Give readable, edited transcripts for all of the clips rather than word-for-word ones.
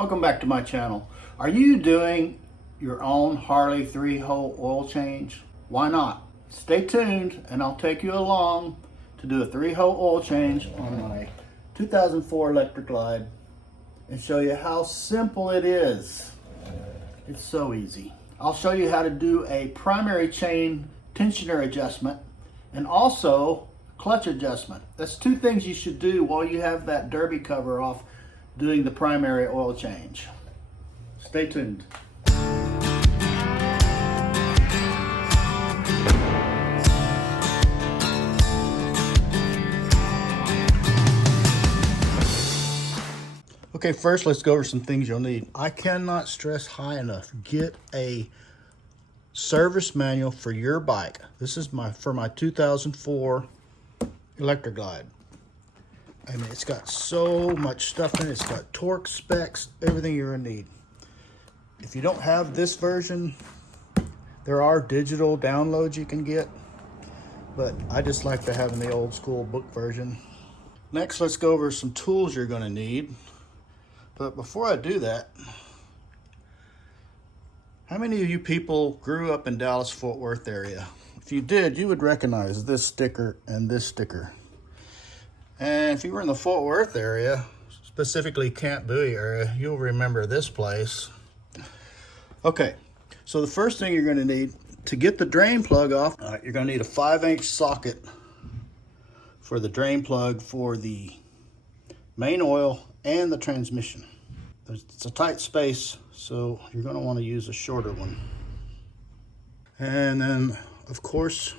Welcome back to my channel. Are you doing your own Harley 3-hole oil change? Why not? Stay tuned and I'll take you along to do a 3-hole oil change on my 2004 Electroglide and show you how simple it is. It's so easy. I'll show you how to do a primary chain tensioner adjustment and also clutch adjustment. That's two things you should do while you have that derby cover off doing the primary oil change. Stay tuned. Okay, first let's go over some things you'll need. I cannot stress high enough, get a service manual for your bike. This is for my 2004 Electroglide. I mean, it's got so much stuff in it. It's got torque specs, everything you're gonna need. If you don't have this version, there are digital downloads you can get, but I just like to have the old school book version. Next, let's go over some tools you're gonna need. But before I do that, how many of you people grew up in Dallas-Fort Worth area? If you did, you would recognize this sticker and this sticker. And if you were in the Fort Worth area, specifically Camp Bowie area, you'll remember this place. Okay, so the first thing you're gonna need to get the drain plug off, you're gonna need a 5" socket for the drain plug for the main oil and the transmission. It's a tight space, so you're gonna wanna use a shorter one. And then, of course,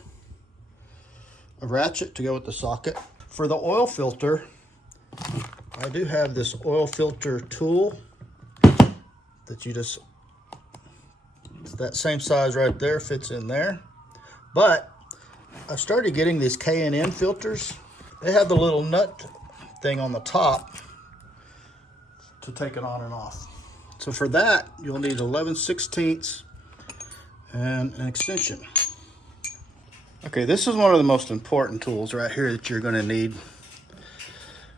a ratchet to go with the socket. For the oil filter, I do have this oil filter tool that you just, it's that same size right there, fits in there. But I started getting these K&N filters. They have the little nut thing on the top to take it on and off. So for that, you'll need 11/16 and an extension. Okay, this is one of the most important tools right here that you're gonna need.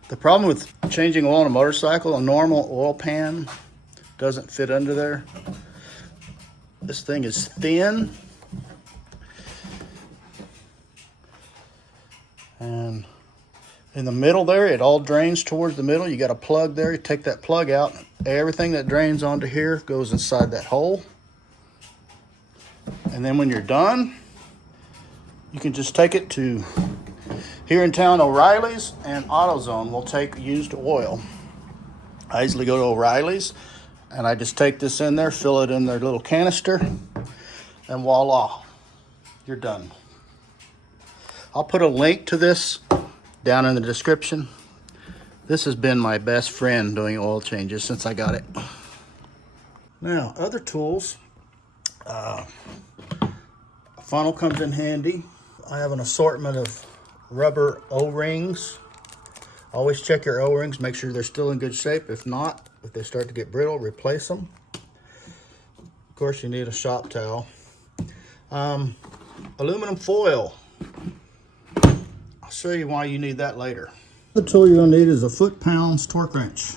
The problem with changing oil on a motorcycle, a normal oil pan doesn't fit under there. This thing is thin. And in the middle there, it all drains towards the middle. You got a plug there, you take that plug out. Everything that drains onto here goes inside that hole. And then when you're done, you can just take it to, here in town, O'Reilly's and AutoZone will take used oil. I usually go to O'Reilly's and I just take this in there, fill it in their little canister, and voila, you're done. I'll put a link to this down in the description. This has been my best friend doing oil changes since I got it. Now, other tools, a funnel comes in handy. I have an assortment of rubber O-rings. Always check your O-rings, make sure they're still in good shape. If not, if they start to get brittle, replace them. Of course, you need a shop towel. Aluminum foil. I'll show you why you need that later. The tool you're gonna need is a foot-pounds torque wrench.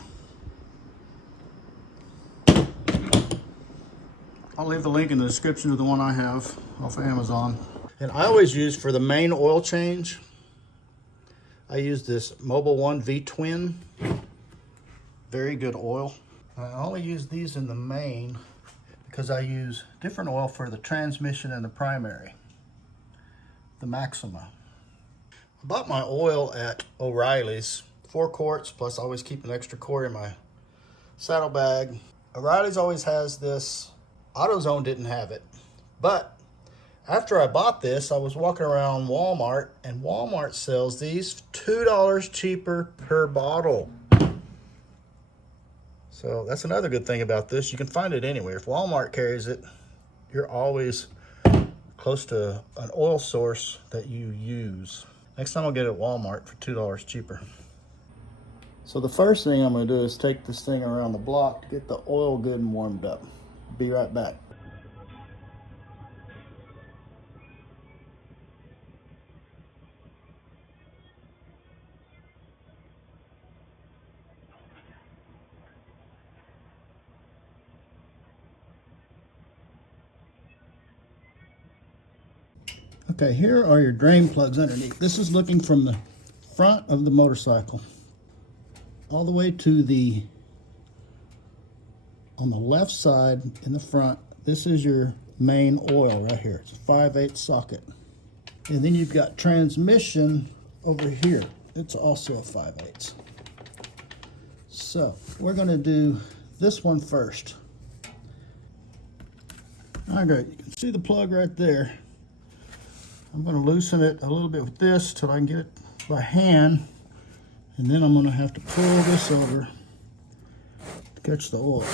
I'll leave the link in the description of the one I have off of Amazon. And I always use, for the main oil change, I use this Mobil V-Twin. Very good oil. I only use these in the main because I use different oil for the transmission and the primary, the Maxima. I bought my oil at O'Reilly's, 4 quarts, plus I always keep an extra quart in my saddlebag. O'Reilly's always has this. AutoZone didn't have it, but after I bought this, I was walking around Walmart, and Walmart sells these $2 cheaper per bottle. So that's another good thing about this. You can find it anywhere. If Walmart carries it, you're always close to an oil source that you use. Next time I'll get it at Walmart for $2 cheaper. So the first thing I'm gonna do is take this thing around the block to get the oil good and warmed up. Be right back. Okay, here are your drain plugs underneath. This is looking from the front of the motorcycle all the way to the, on the left side in the front, this is your main oil right here. It's a 5/8 socket. And then you've got transmission over here. It's also a 5/8. So we're gonna do this one first. All right, you can see the plug right there. I'm gonna loosen it a little bit with this till I can get it by hand. And then I'm gonna have to pull this over to catch the oil.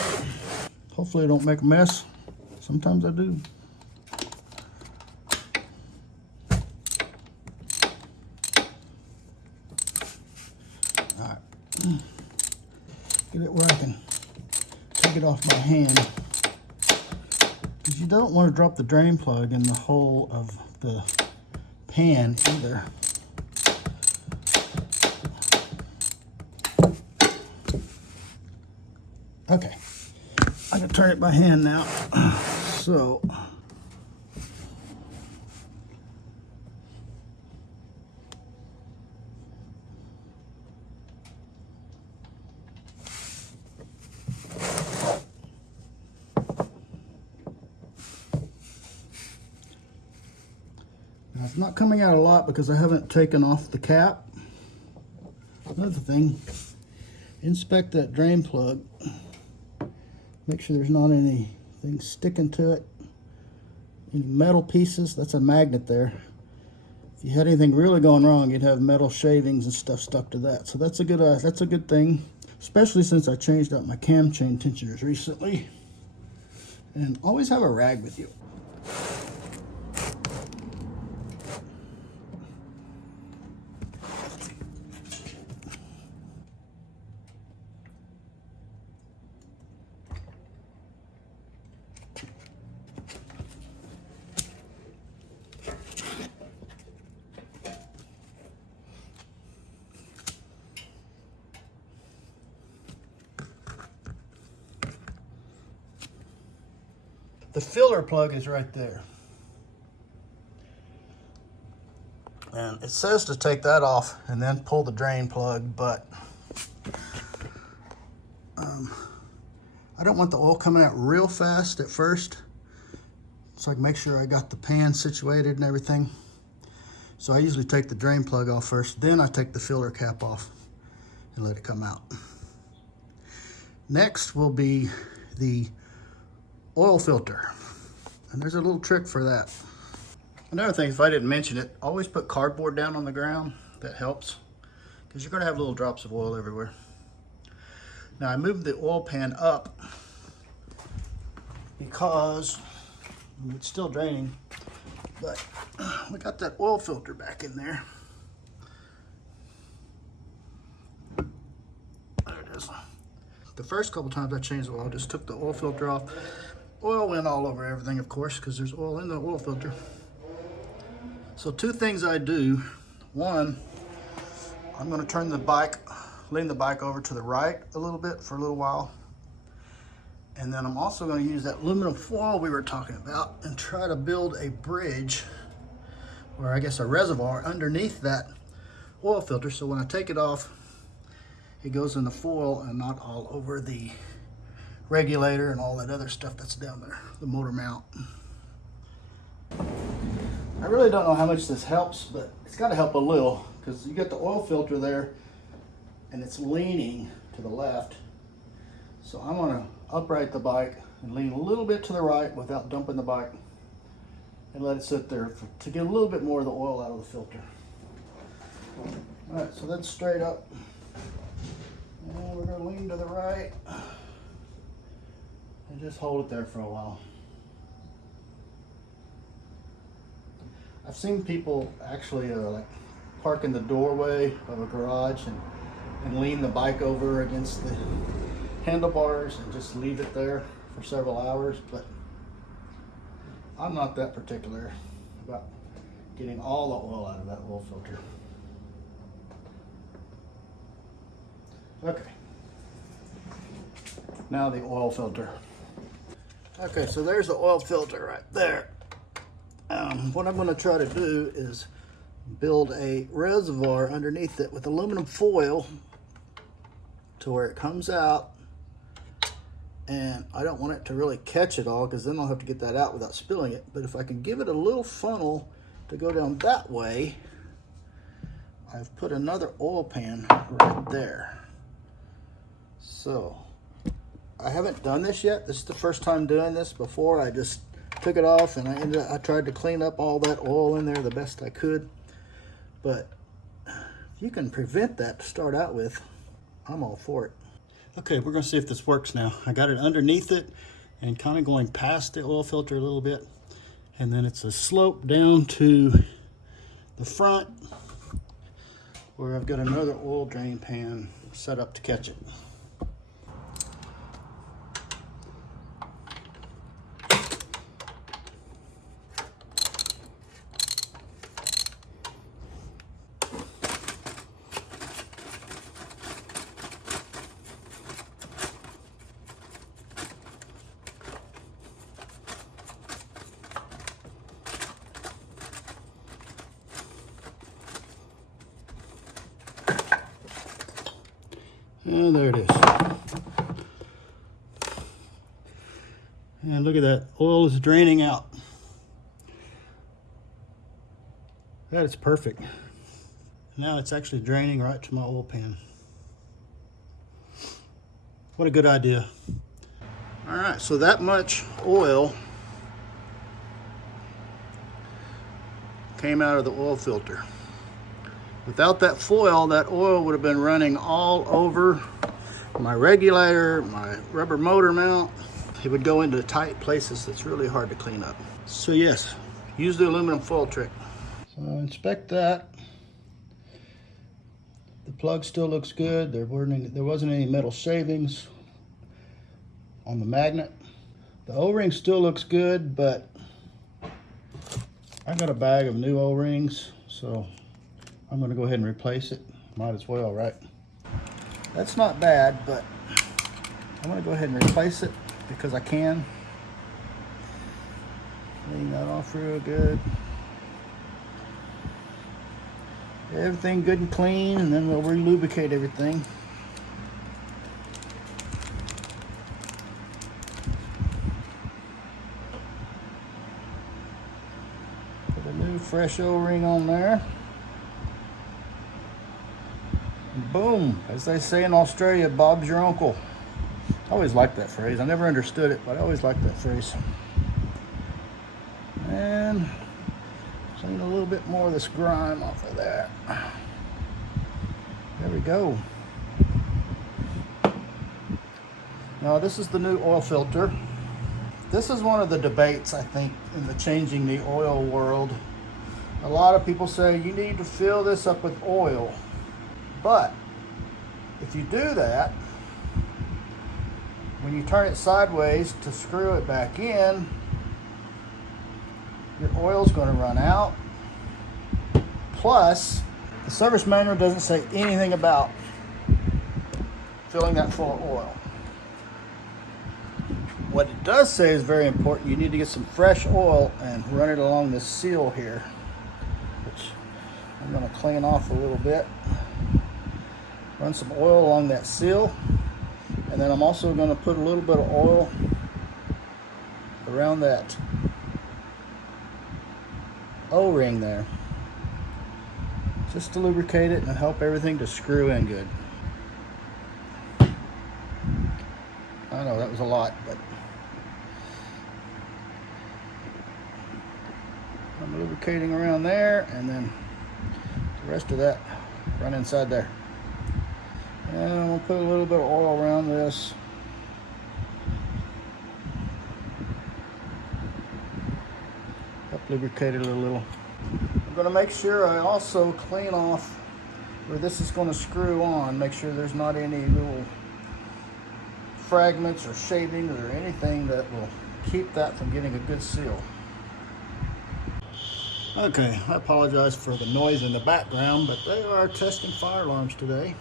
Hopefully I don't make a mess. Sometimes I do. All right. Get it where I can take it off my hand. Because you don't want to drop the drain plug in the hole of the pan either. Okay, I can turn it by hand now. So, now it's not coming out a lot because I haven't taken off the cap. Another thing, inspect that drain plug. Make sure there's not anything sticking to it. Any metal pieces, that's a magnet there. If you had anything really going wrong, you'd have metal shavings and stuff stuck to that. So that's a good thing, especially since I changed out my cam chain tensioners recently. And always have a rag with you. The filler plug is right there. And it says to take that off and then pull the drain plug, but I don't want the oil coming out real fast at first. So I can make sure I got the pan situated and everything. So I usually take the drain plug off first, then I take the filler cap off and let it come out. Next will be the oil filter. And there's a little trick for that. Another thing, if I didn't mention it, always put cardboard down on the ground. That helps, because you're gonna have little drops of oil everywhere. Now I moved the oil pan up because it's still draining, but we got that oil filter back in there. There it is. The first couple times I changed the oil, I just took the oil filter off. Oil went all over everything, of course, because there's oil in the oil filter. So two things I do. One, I'm going to turn the bike, lean the bike over to the right a little bit for a little while. And then I'm also going to use that aluminum foil we were talking about and try to build a bridge, or I guess a reservoir, underneath that oil filter. So when I take it off, it goes in the foil and not all over the regulator and all that other stuff that's down there, the motor mount. I really don't know how much this helps, but it's got to help a little, because you got the oil filter there and it's leaning to the left. So I'm going to upright the bike and lean a little bit to the right without dumping the bike, and let it sit there to get a little bit more of the oil out of the filter. All right, so that's straight up. And we're going to lean to the right and just hold it there for a while. I've seen people actually like park in the doorway of a garage and lean the bike over against the handlebars and just leave it there for several hours, but I'm not that particular about getting all the oil out of that oil filter. Okay, now the oil filter. Okay, so there's the oil filter right there. What I'm going to try to do is build a reservoir underneath it with aluminum foil to where it comes out, and I don't want it to really catch it all because then I'll have to get that out without spilling it. But if I can give it a little funnel to go down that way, I've put another oil pan right there. So I haven't done this yet. This is the first time doing this. Before I just took it off and I tried to clean up all that oil in there the best I could. But if you can prevent that to start out with, I'm all for it. Okay, we're gonna see if this works now. I got it underneath it and kind of going past the oil filter a little bit. And then it's a slope down to the front where I've got another oil drain pan set up to catch it. And there it is. And look at that, oil is draining out. That is perfect. Now it's actually draining right to my oil pan. What a good idea. All right, so that much oil came out of the oil filter. Without that foil, that oil would have been running all over my regulator, my rubber motor mount. It would go into tight places that's really hard to clean up. So yes, use the aluminum foil trick. So inspect that. The plug still looks good. There wasn't any metal shavings on the magnet. The O-ring still looks good, but I got a bag of new O-rings, so I'm going to go ahead and replace it. Might as well, right? That's not bad, but I'm going to go ahead and replace it because I can. Clean that off real good. Everything good and clean, and then we'll re-lubricate everything. Put a new fresh O-ring on there. Boom, as they say in Australia, Bob's your uncle. I always liked that phrase. I never understood it, but I always liked that phrase. And clean a little bit more of this grime off of that. There we go. Now this is the new oil filter. This is one of the debates, I think, in the changing the oil world. A lot of people say you need to fill this up with oil. But if you do that, when you turn it sideways to screw it back in, your oil's going to run out. Plus, the service manual doesn't say anything about filling that full of oil. What it does say is very important. You need to get some fresh oil and run it along this seal here, which I'm going to clean off a little bit. Run some oil along that seal, and then I'm also going to put a little bit of oil around that O-ring there, just to lubricate it and help everything to screw in good. I know that was a lot, but I'm lubricating around there, and then the rest of that run inside there. And we'll put a little bit of oil around this. Help lubricate it a little. I'm going to make sure I also clean off where this is going to screw on. Make sure there's not any little fragments or shavings or anything that will keep that from getting a good seal. Okay, I apologize for the noise in the background, but they are testing fire alarms today.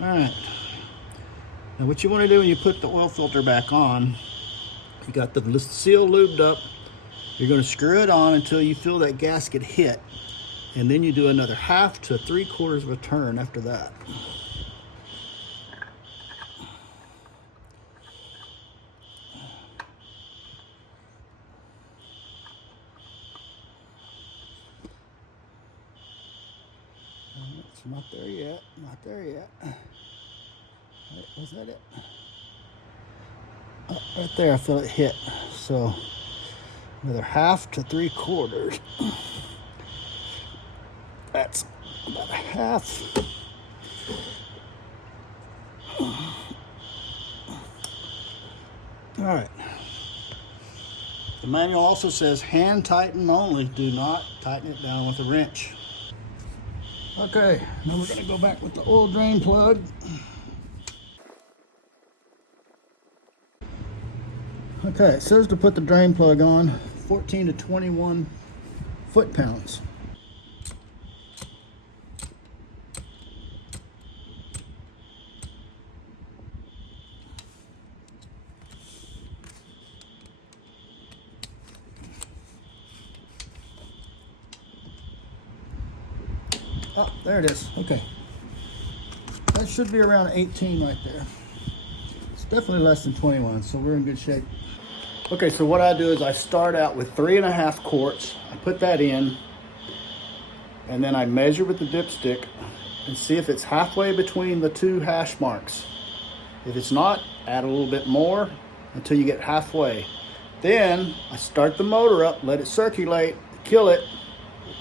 Alright, now what you want to do when you put the oil filter back on, you got the seal lubed up, You're going to screw it on until you feel that gasket hit, and then you do another 1/2 to 3/4 of a turn after that. It's not there yet. Not there yet. Wait, was that it? Oh, right there, I feel it hit. So another 1/2 to 3/4. That's about a 1/2. All right. The manual also says hand tighten only. Do not tighten it down with a wrench. Okay, now we're gonna go back with the oil drain plug. Okay, it says to put the drain plug on 14 to 21 foot-pounds. Oh, there it is. Okay. That should be around 18 right there. It's definitely less than 21, so we're in good shape. Okay, so what I do is I start out with 3.5 quarts. I put that in, and then I measure with the dipstick and see if it's halfway between the two hash marks. If it's not, add a little bit more until you get halfway. Then I start the motor up, let it circulate, kill it.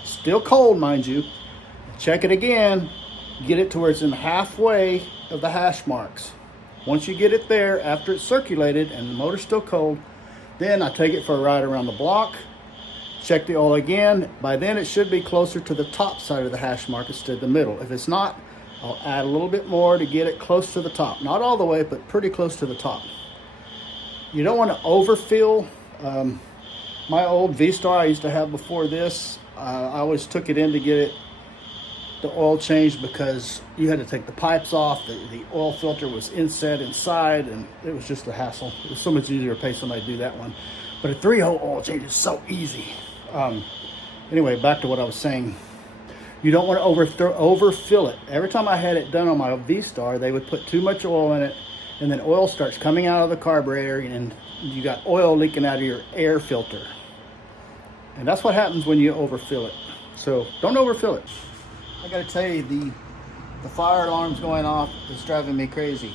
Still cold, mind you. Check it again, get it to where it's in halfway of the hash marks. Once you get it there, after it's circulated and the motor's still cold, then I take it for a ride around the block, check the oil again. By then it should be closer to the top side of the hash mark instead of the middle. If it's not, I'll add a little bit more to get it close to the top. Not all the way, but pretty close to the top. You don't want to overfill. My old V-Star I used to have before this, I always took it in to get the oil changed because you had to take the pipes off. The oil filter was inset inside, and it was just a hassle. It was so much easier to pay somebody to do that one. But a 3-hole oil change is so easy. Anyway, back to what I was saying. You don't want to overfill it. Every time I had it done on my V-Star, they would put too much oil in it, and then oil starts coming out of the carburetor, and you got oil leaking out of your air filter. And that's what happens when you overfill it. So don't overfill it. I gotta tell you, the fire alarm's going off. It's driving me crazy.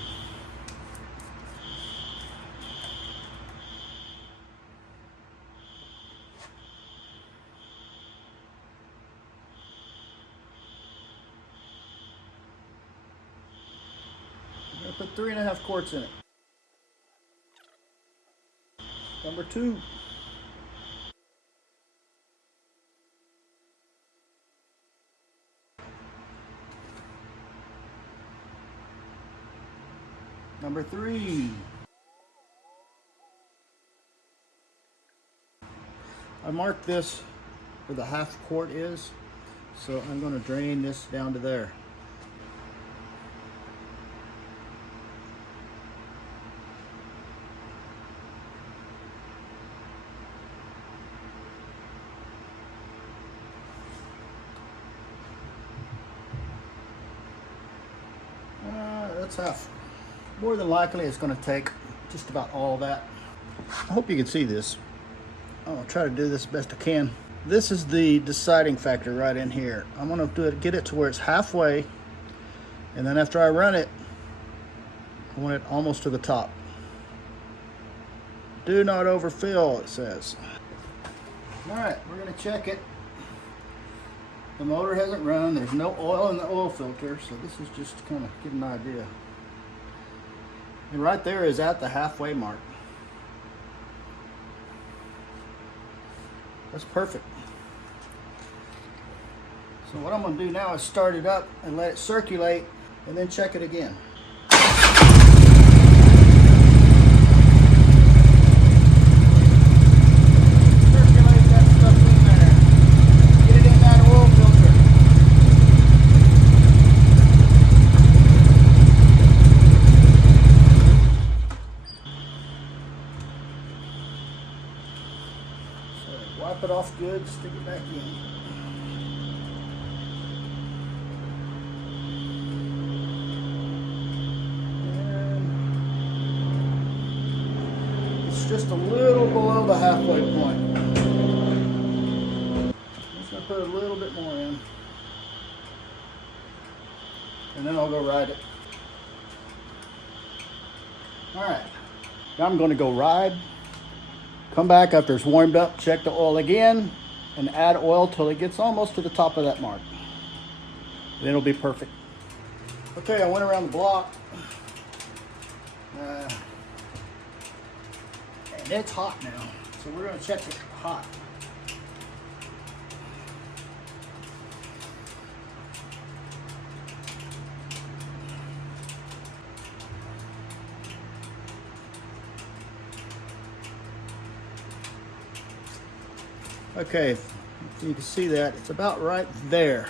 I'm gonna put 3.5 quarts in it. Number 2. Number 3. I marked this where the 1/2 quart is, so I'm going to drain this down to there. That's half. More than likely it's going to take just about all that. I hope you can see this. I'm going to try to do this best I can. This is the deciding factor right in here. I'm going to get it to where it's halfway, and then after I run it, I want it almost to the top. Do not overfill, it says. Alright, we're going to check it. The motor hasn't run. There's no oil in the oil filter, so this is just to kind of get an idea. And right there is at the halfway mark. That's perfect. So what I'm going to do now is start it up and let it circulate, and then check it again. Circulate that stuff in there. Get it in that oil filter. So top it off good, stick it back in. And it's just a little below the halfway point. I'm just going to put a little bit more in. And then I'll go ride it. Alright, now I'm going to go ride. Come back after it's warmed up, check the oil again, and add oil till it gets almost to the top of that mark. Then it'll be perfect. Okay, I went around the block. And it's hot now, so we're going to check it hot. Okay, if you can see that, it's about right there.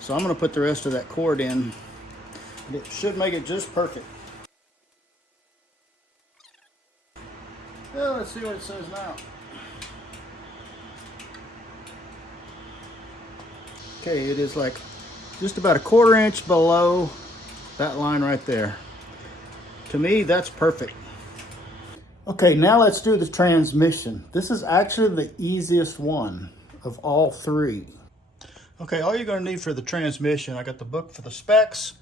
So I'm going to put the rest of that cord in. And it should make it just perfect. Well, let's see what it says now. Okay, it is like just about a 1/4 inch below that line right there. To me, that's perfect. Okay, now let's do the transmission. This is actually the easiest one of all three. Okay, all you're going to need for the transmission, I got the book for the specs.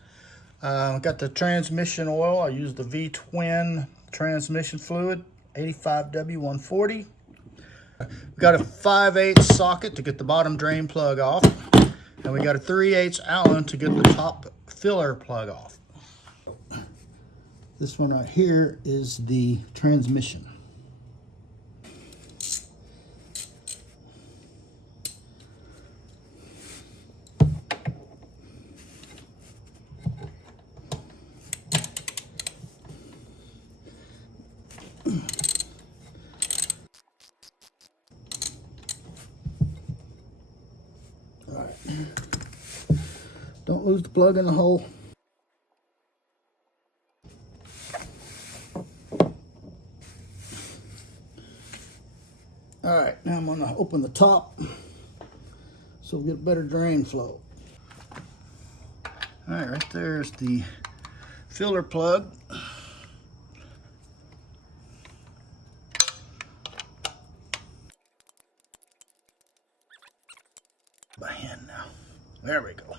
I got the transmission oil. I used the V-Twin transmission fluid, 85W140. We got a 5/8 socket to get the bottom drain plug off. And we got a 3/8 Allen to get the top filler plug off. This one right here is the transmission. All right. Don't lose the plug in the hole. All right, now I'm going to open the top so we'll get better drain flow. All right there's the filler plug. By hand now. There we go.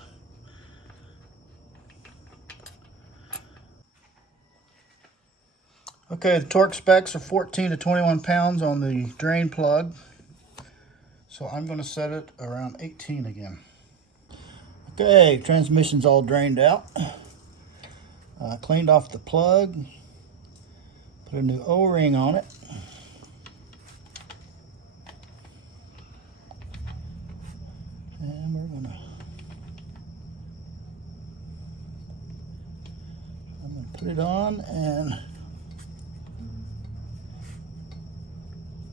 Okay, the torque specs are 14 to 21 pounds on the drain plug. So I'm going to set it around 18 again. Okay, transmission's all drained out. Cleaned off the plug. Put a new O-ring on it. And I'm gonna put it on and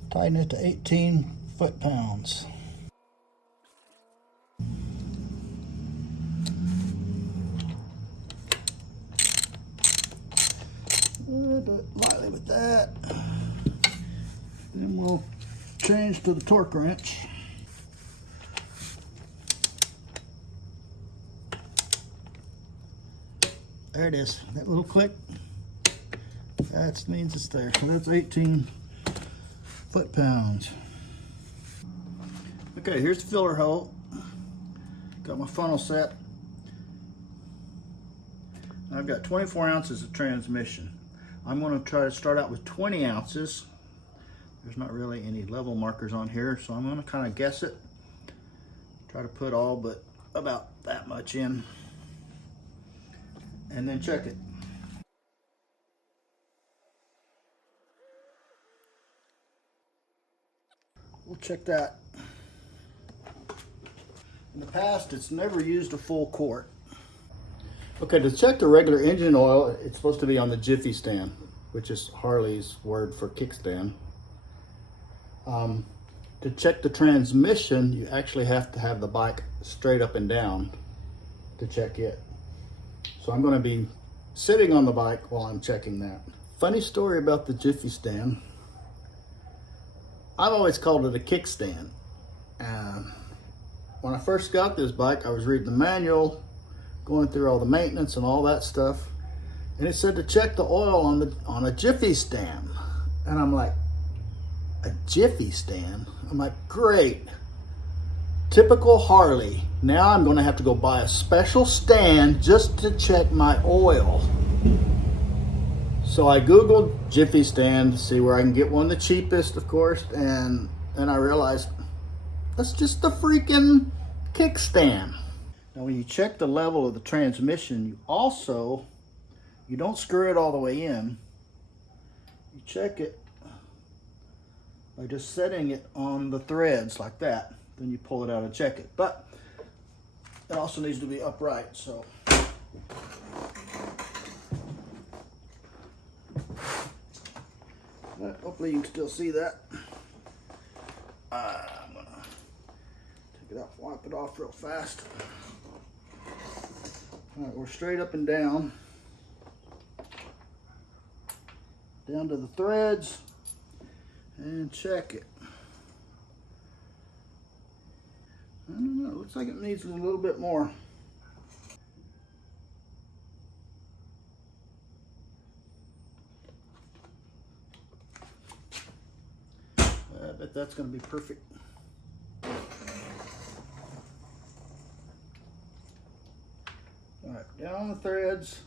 tighten it to 18 foot-pounds. Do it lightly with that. Then we'll change to the torque wrench. There it is, that little click. That means it's there. So that's 18 foot-pounds. Okay, here's the filler hole. Got my funnel set. I've got 24 ounces of transmission. I'm going to try to start out with 20 ounces. There's not really any level markers on here, so I'm going to kind of guess it. Try to put all but about that much in. And then check it. We'll check that. In the past, it's never used a full quart. Okay, to check the regular engine oil, it's supposed to be on the Jiffy stand, which is Harley's word for kickstand. To check the transmission, you actually have to have the bike straight up and down to check it. So I'm going to be sitting on the bike while I'm checking that. Funny story about the Jiffy stand. I've always called it a kickstand. When I first got this bike, I was reading the manual, going through all the maintenance and all that stuff, and it said to check the oil on a Jiffy stand. And I'm like, a Jiffy stand? I'm like, great. Typical Harley. Now I'm going to have to go buy a special stand just to check my oil. So I Googled Jiffy stand to see where I can get one the cheapest, of course, and I realized that's just the freaking kickstand. Now when you check the level of the transmission, you don't screw it all the way in. You check it by just setting it on the threads like that. Then you pull it out and check it. But it also needs to be upright, so. But hopefully you can still see that. I'm gonna take it out, wipe it off real fast. All right, we're straight up and down. Down to the threads and check it. I don't know, it looks like it needs a little bit more. I bet that's going to be perfect. All right, down the threads.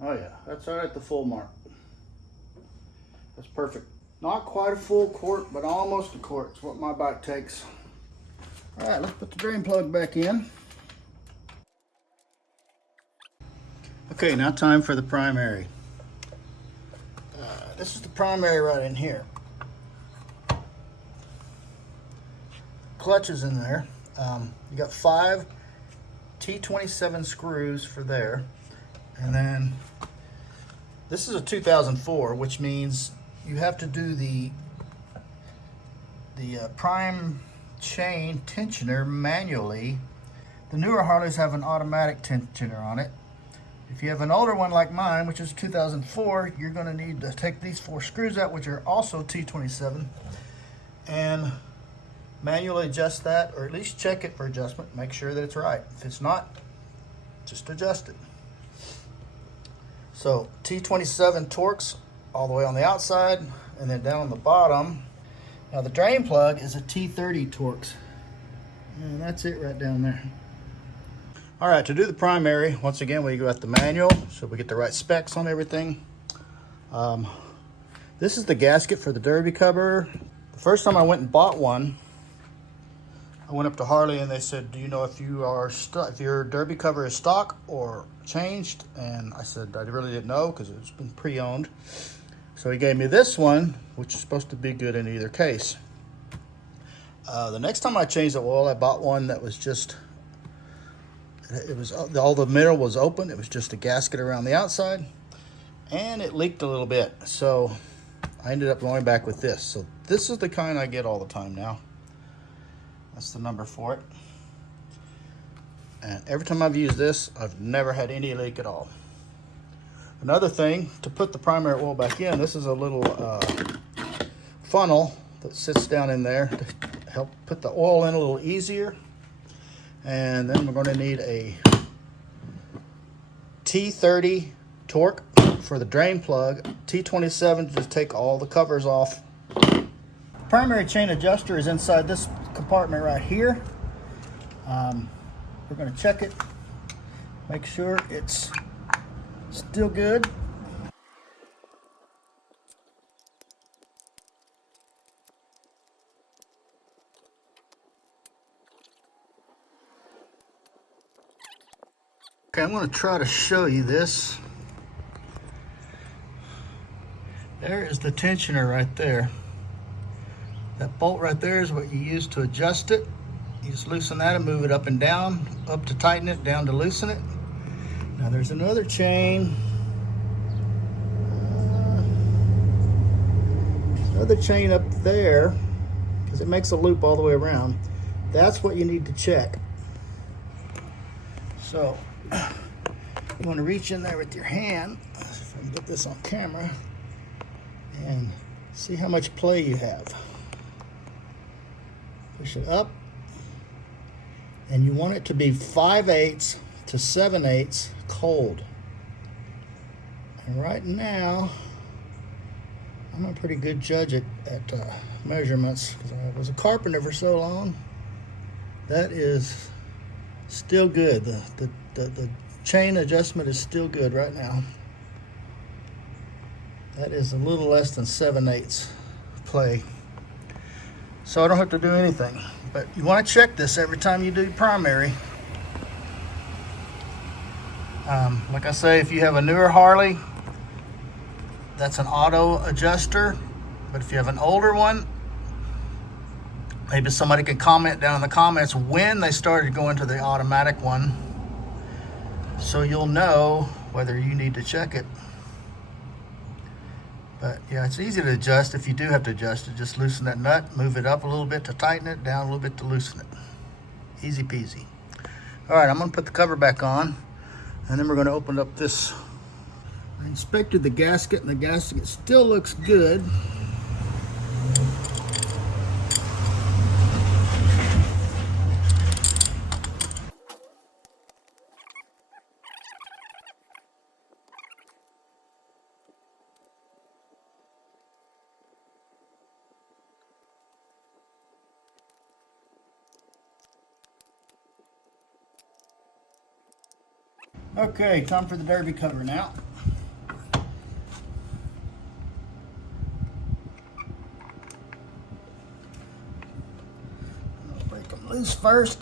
Oh yeah, that's right at the full mark. That's perfect. Not quite a full quart, but almost a quart. It's what my bike takes. All right, let's put the drain plug back in. Okay, now time for the primary. This is the primary right in here. Clutch is in there. You got 5 T27 screws for there. And then this is a 2004, which means you have to do the prime chain tensioner manually. The newer Harleys have an automatic tensioner on it. If you have an older one like mine, which is 2004, you're going to need to take these 4 screws out, which are also T27, and manually adjust that, or at least check it for adjustment. Make sure that it's right. If it's not, just adjust it. So T27 Torx all the way on the outside, and then down on the bottom. Now the drain plug is a T30 Torx, and that's it right down there. All right, to do the primary, once again, we got the manual, so we get the right specs on everything. This is the gasket for the derby cover. The first time I went and bought one, I went up to Harley and they said, do you know if your derby cover is stock or changed? And I said, I really didn't know because it's been pre-owned. So he gave me this one, which is supposed to be good in either case. The next time I changed the oil, I bought one that was just, all the middle was open. It was just a gasket around the outside, and it leaked a little bit. So I ended up going back with this. So this is the kind I get all the time now. That's the number for it. And every time I've used this, I've never had any leak at all. Another thing, to put the primary oil back in, this is a little funnel that sits down in there to help put the oil in a little easier. And then we're going to need a T30 Torque for the drain plug, T27 to just take all the covers off. Primary chain adjuster is inside this compartment right here. We're going to check it, make sure it's still good. Okay, I'm going to try to show you this. There is the tensioner right there. That bolt right there is what you use to adjust it. You just loosen that and move it up and down, up to tighten it, down to loosen it. Now there's another chain. Another chain up there, because it makes a loop all the way around. That's what you need to check. So you want to reach in there with your hand, if I can get this on camera, and See how much play you have. Push it up, and you want it to be 5/8 to 7/8 cold. And right now, I'm a pretty good judge at measurements because I was a carpenter for so long. That is still good. The chain adjustment is still good right now. That is a little less than 7/8 play. So I don't have to do anything. But you want to check this every time you do primary. Like I say, if you have a newer Harley, that's an auto adjuster. But if you have an older one, maybe somebody can comment down in the comments when they started going to the automatic one, so you'll know whether you need to check it. But yeah, it's easy to adjust. If you do have to adjust it, just loosen that nut, move it up a little bit to tighten it, down a little bit to loosen it. Easy peasy. All right, I'm gonna put the cover back on, and then we're gonna open up this. I inspected the gasket, and the gasket still looks good. Okay, time for the derby cover now. I'll break them loose first.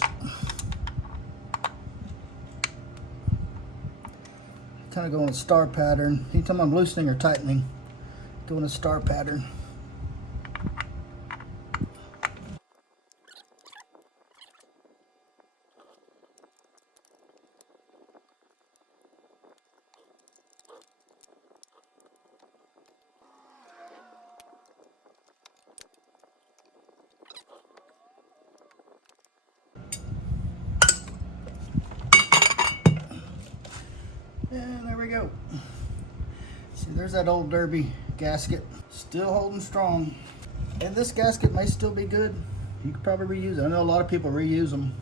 Kind of go in a star pattern. Anytime I'm loosening or tightening, go in a star pattern. And there we go. See, there's that old derby gasket, still holding strong. And this gasket may still be good. You could probably reuse it. I know a lot of people reuse them,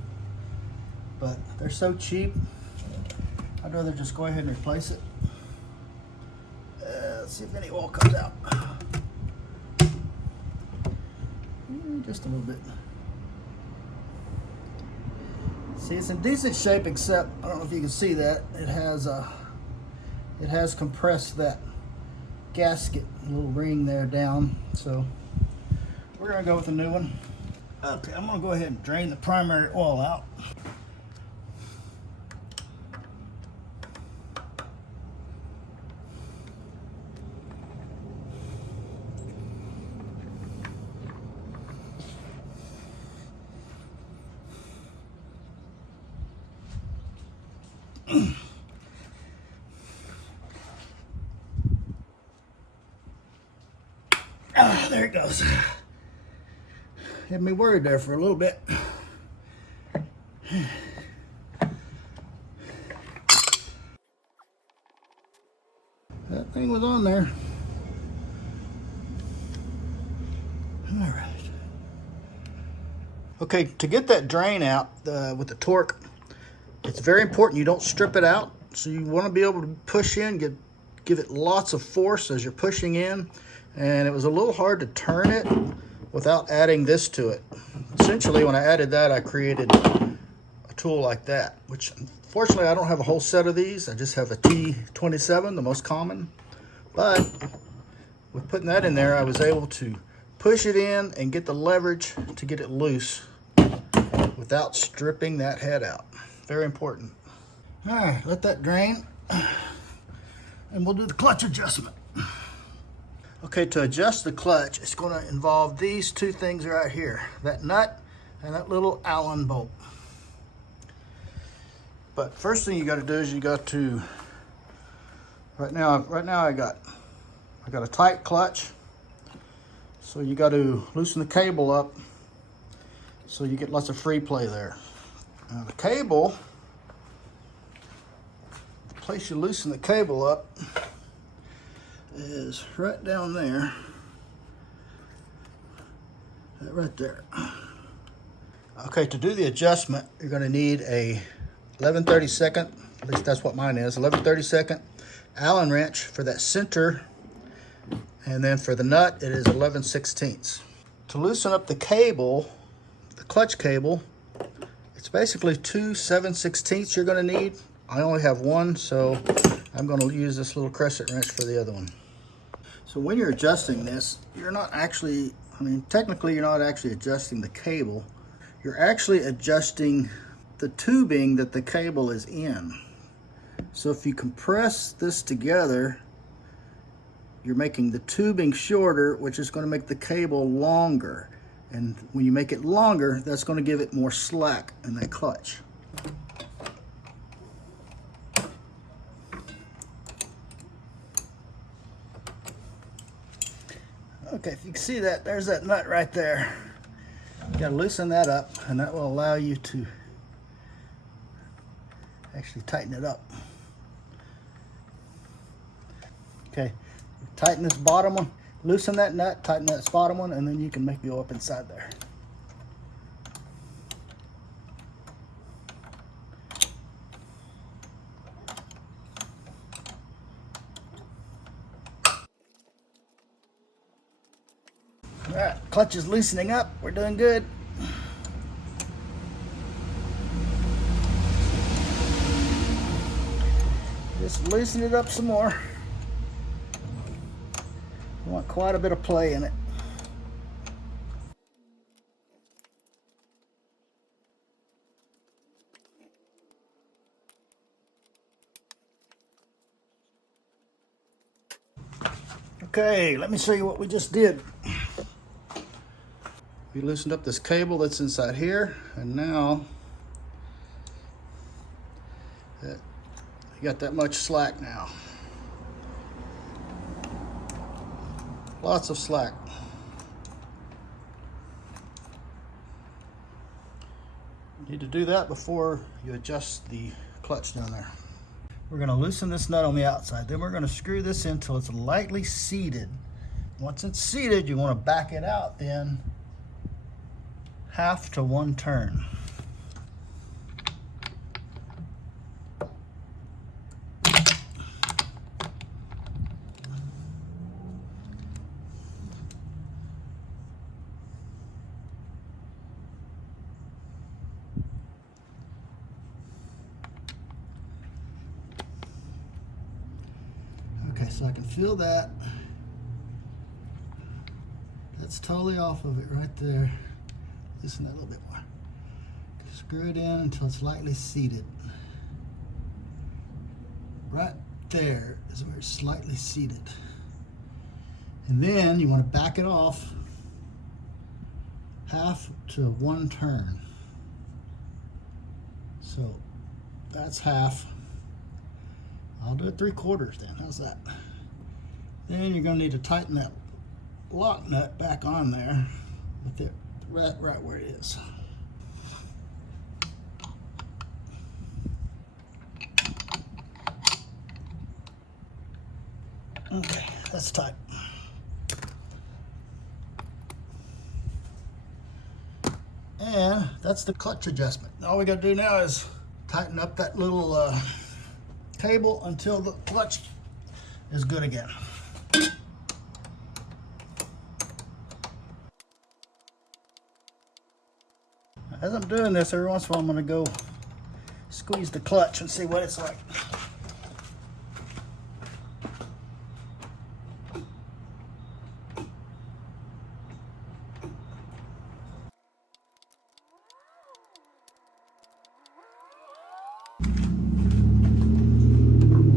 but they're so cheap, I'd rather just go ahead and replace it. Let's see if any oil comes out. Just a little bit. See, it's in decent shape, except I don't know if you can see that it has compressed that gasket, a little ring there down. So we're gonna go with a new one. Okay, I'm gonna go ahead and drain the primary oil out. There it goes. Had me worried there for a little bit. That thing was on there. All right. Okay, to get that drain out with the torque, it's very important you don't strip it out. So you want to be able to push in, give it lots of force as you're pushing in. And it was a little hard to turn it without adding this to it. Essentially, when I added that, I created a tool like that, which unfortunately I don't have a whole set of these. I just have a T27, the most common. But with putting that in there, I was able to push it in and get the leverage to get it loose without stripping that head out. Very important. All right, let that drain, and we'll do the clutch adjustment. Okay, to adjust the clutch, it's going to involve these two things right here, that nut and that little Allen bolt. But first thing you got to do is you got to, right now I got a tight clutch, so you got to loosen the cable up so you get lots of free play there. Now the cable, the place you loosen the cable up is right down there. That right there. Okay, to do the adjustment, you're going to need a 11/32, at least that's what mine is, 11/32 Allen wrench for that center, and then for the nut, it is 11/16. To loosen up the cable, the clutch cable, it's basically 2 7/16 you're going to need. I only have one, so I'm going to use this little crescent wrench for the other one. So when you're adjusting this, you're not actually, technically you're not actually adjusting the cable. You're actually adjusting the tubing that the cable is in. So if you compress this together, you're making the tubing shorter, which is going to make the cable longer. And when you make it longer, that's going to give it more slack in that clutch. Okay, if you can see that, there's that nut right there. You gotta loosen that up, and that will allow you to actually tighten it up. Okay, tighten this bottom one, loosen that nut, tighten that bottom one, and then you can go up inside there. All right, clutch is loosening up. We're doing good. Just loosen it up some more. You want quite a bit of play in it. Okay, let me show you what we just did. We loosened up this cable that's inside here, and now you got that much slack now. Lots of slack. You need to do that before you adjust the clutch down there. We're going to loosen this nut on the outside. Then we're going to screw this in until it's lightly seated. Once it's seated, you want to back it out then 1/2 to 1 turn. Okay, so I can feel that. That's totally off of it right there. Loosen that a little bit more. Screw it in until it's lightly seated. Right there is where it's slightly seated. And then you want to back it off 1/2 to 1 turn. So that's 1/2. I'll do it 3/4 then. How's that? Then you're going to need to tighten that lock nut back on there with it right where it is. Okay, that's tight. And that's the clutch adjustment. All we got to do now is tighten up that little cable until the clutch is good again. As I'm doing this, every once in a while I'm going to go squeeze the clutch and see what it's like.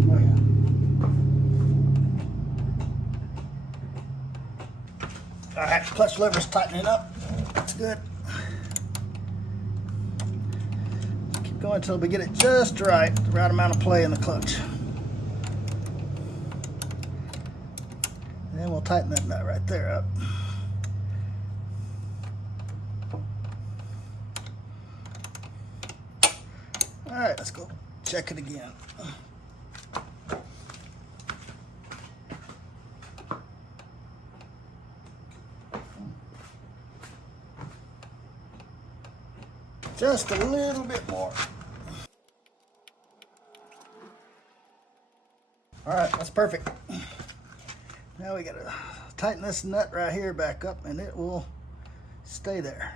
Oh yeah. All right, clutch lever's tightening up. That's good. Going until we get it just right, the right amount of play in the clutch. And then we'll tighten that nut right there up. All right, let's go check it again. Just a little bit more. All right, that's perfect. Now we gotta tighten this nut right here back up and it will stay there.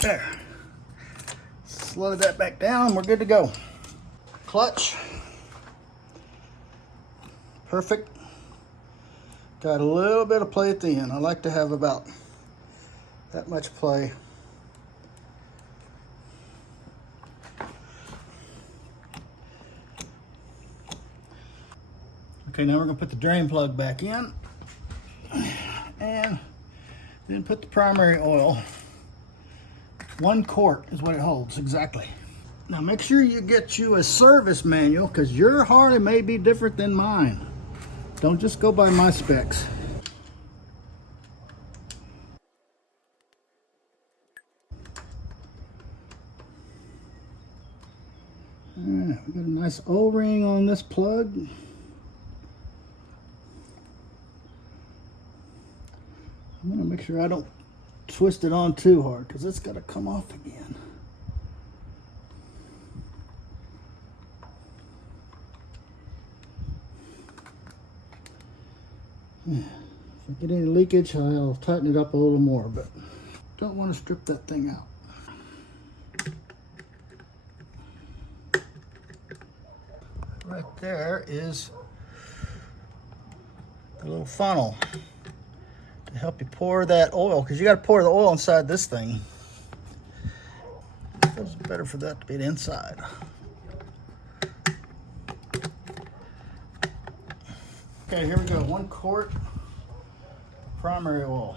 There. Slide that back down, we're good to go. Clutch. Perfect. Got a little bit of play at the end. I like to have about that much play. Okay, now we're gonna put the drain plug back in and then put the primary oil. 1 quart is what it holds, exactly. Now make sure you get you a service manual because your Harley may be different than mine. Don't just go by my specs. All right, we got a nice O-ring on this plug. I'm gonna make sure I don't twist it on too hard because it's got to come off again. If I get any leakage, I'll tighten it up a little more, but don't want to strip that thing out. Right there is the little funnel to help you pour that oil, because you got to pour the oil inside this thing. It's better for that to be inside. Okay, here we go. 1 quart primary oil.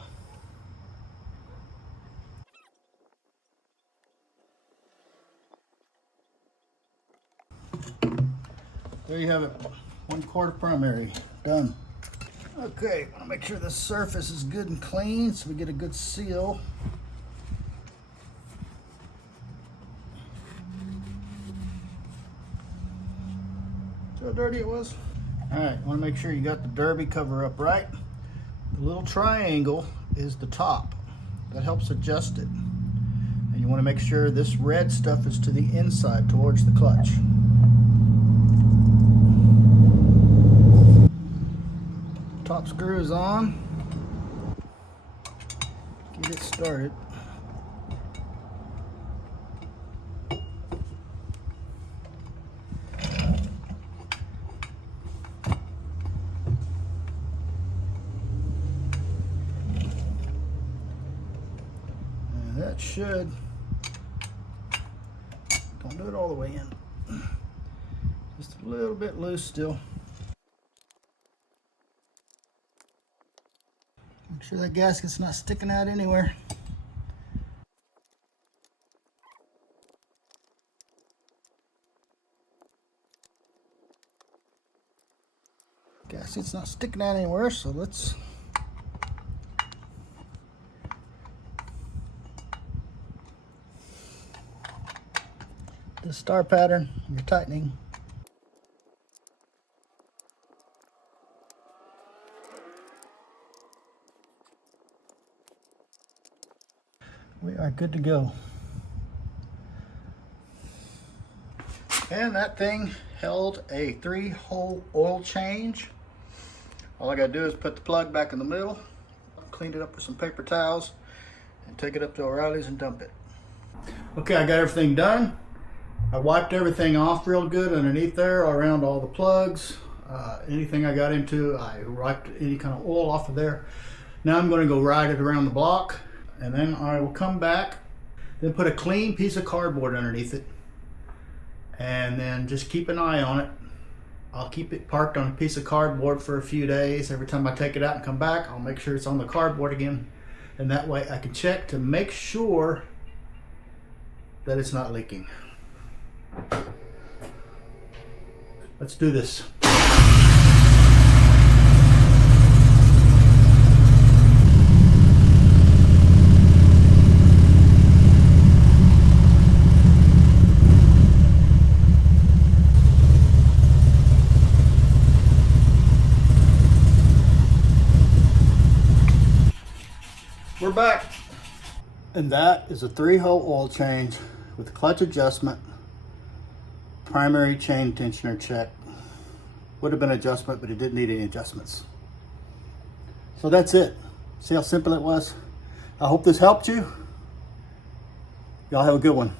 There you have it. 1 quart of primary. Done. Okay, I want to make sure the surface is good and clean so we get a good seal. See how dirty it was? Alright, want to make sure you got the derby cover up right. The little triangle is the top. That helps adjust it. And you want to make sure this red stuff is to the inside towards the clutch. Top screw is on. Get it started. And that should, don't do it all the way in. Just a little bit loose still. Make sure that gasket's not sticking out anywhere. Gasket's not sticking out anywhere, so let's the star pattern, you're tightening. We are good to go. And that thing held a 3-hole oil change. All I gotta do is put the plug back in the middle, clean it up with some paper towels, and take it up to O'Reilly's and dump it. Okay, I got everything done. I wiped everything off real good underneath there, around all the plugs. Anything I got into, I wiped any kind of oil off of there. Now I'm gonna go ride it around the block, and then I will come back, then put a clean piece of cardboard underneath it, and then just keep an eye on it. I'll keep it parked on a piece of cardboard for a few days. Every time I take it out and come back, I'll make sure it's on the cardboard again, and that way I can check to make sure that it's not leaking. Let's do this. We're back. And that is a 3-hole oil change with clutch adjustment, primary chain tensioner check. Would have been adjustment, but it didn't need any adjustments. So that's it. See how simple it was? I hope this helped you. Y'all have a good one.